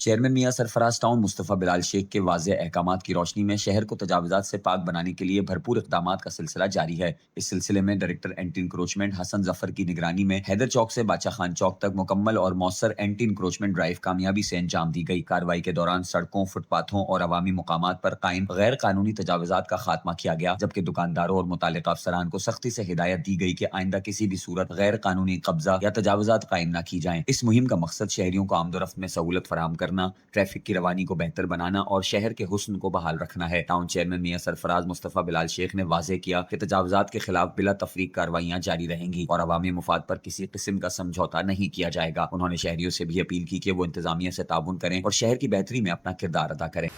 Chairman मियां Sarfaraz town Mustafa Bilal Sheikh के वाज़ेह अहकामात की रोशनी में शहर को तजावुज़ात से पाक बनाने के लिए भरपूर इक़दामात का सिलसिला जारी है। इस सिलसिले में director anti encroachment Hasan Zafar की निगरानी में हैदर चौक से बादशाह खान चौक तक मुकम्मल और मौसर एंटी इंक्रोचमेंट ड्राइव कामयाबी से अंजाम दी गई। कार्रवाई के दौरान सड़कों, फुटपाथों और अवामी मुकामात पर कायम गैर कानूनी तजावुज़ात का खात्मा किया गया, जबकि दुकानदारों और मुतालिका अफसरान को सख्ती से हिदायत दी गई कि आइंदा किसी भी सूरत गैर कानूनी कब्जा या तजावुज़ात कायम न की जाएं। इस मुहिम का मकसद शहरियों को आमदोरफ्त में सहूलत फराहम करना, ट्रैफिक की रवानी को बेहतर बनाना और शहर के हुस्न को बहाल रखना है। टाउन चेयरमैन मियां सरफराज मुस्तफ़ा बिलाल शेख ने वाज़ेह किया कि तजावुज़ात के खिलाफ बिला तफरीक कार्रवाइयां जारी रहेंगी और अवामी मुफाद पर किसी किस्म का समझौता नहीं किया जाएगा। उन्होंने शहरियों से भी अपील की कि वो इंतजामिया से ताउन करें और शहर की बेहतरी में अपना किरदार अदा करें।